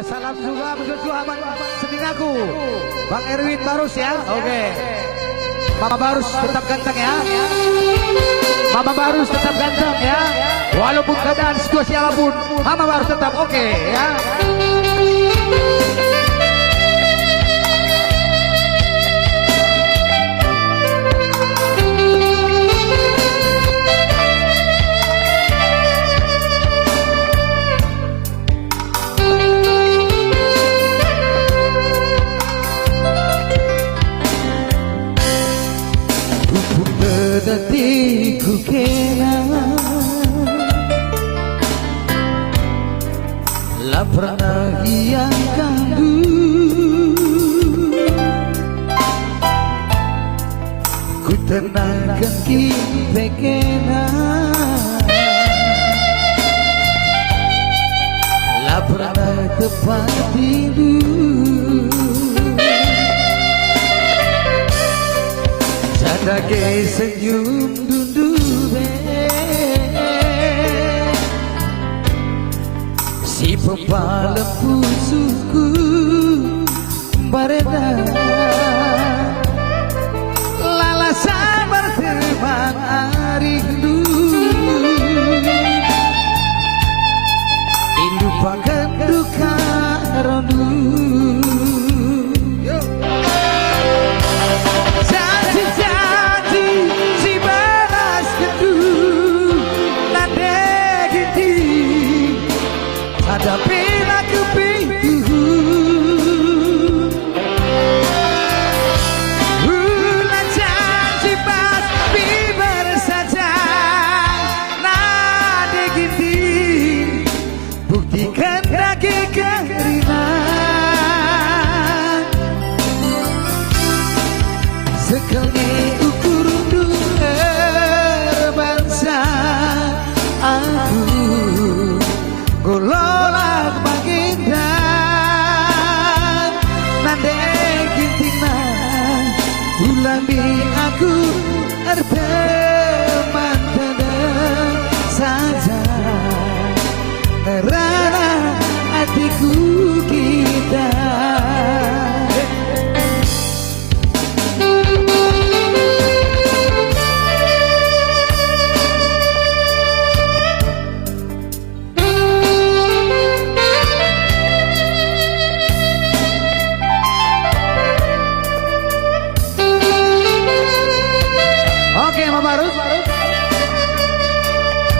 salam juga untuk Muhammad Seninaku. Bang Erwin Barus ya. Oke. Mama Barus tetap ganteng ya. Mama Barus tetap ganteng ya. Walaupun keadaan situasi apapun, Mama Barus tetap oke ya. Ku kena la pernah yang kandu ku tenangkan kita kena la pernah tepat tidur sadake senyum si pepala pusuku bareda lala sabar teman rindu lupakan duka rondu sekali ukur dua bangsa aku gololak bagindan nande gintina ulambi aku erteman tadang saja karena hatiku kita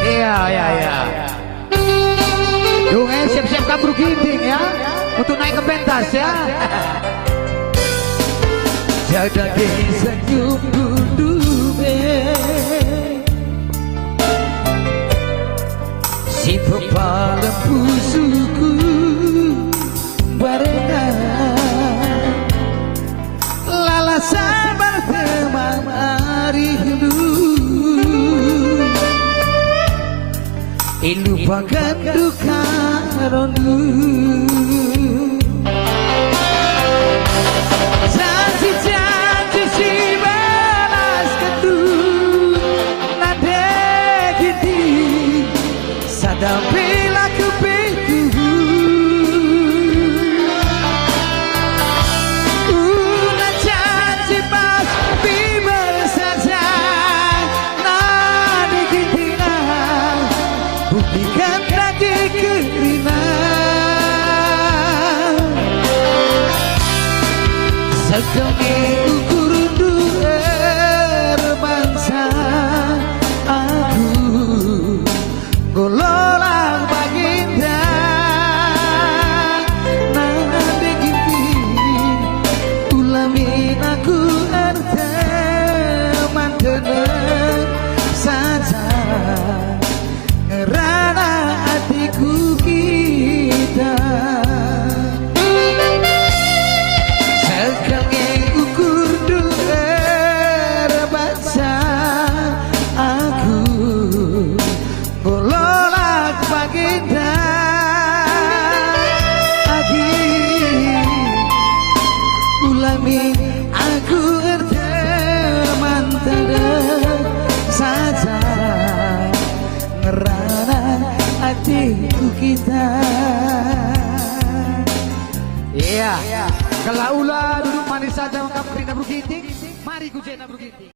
Iya. Dung siap-siap kabur ginting ya. Untuk naik ke pentas ya. Jaga senyum dulu si pepala pusuku barena lala sabar teman rindu lupakan duka rondu janji-janji si balas kedua nade gini sadapila kepiku ulah janji pas bibar saja nade gini buktikan lagi keringan sekali ukur dua bangsa aku gololak bagindan nade gini ulamin aku erteman tenang saja karena hatiku kita sekali ukur Iya. Kalau ulah duduk manis saja maka beri na Bro Ginting. Mari ku jena Bro Ginting.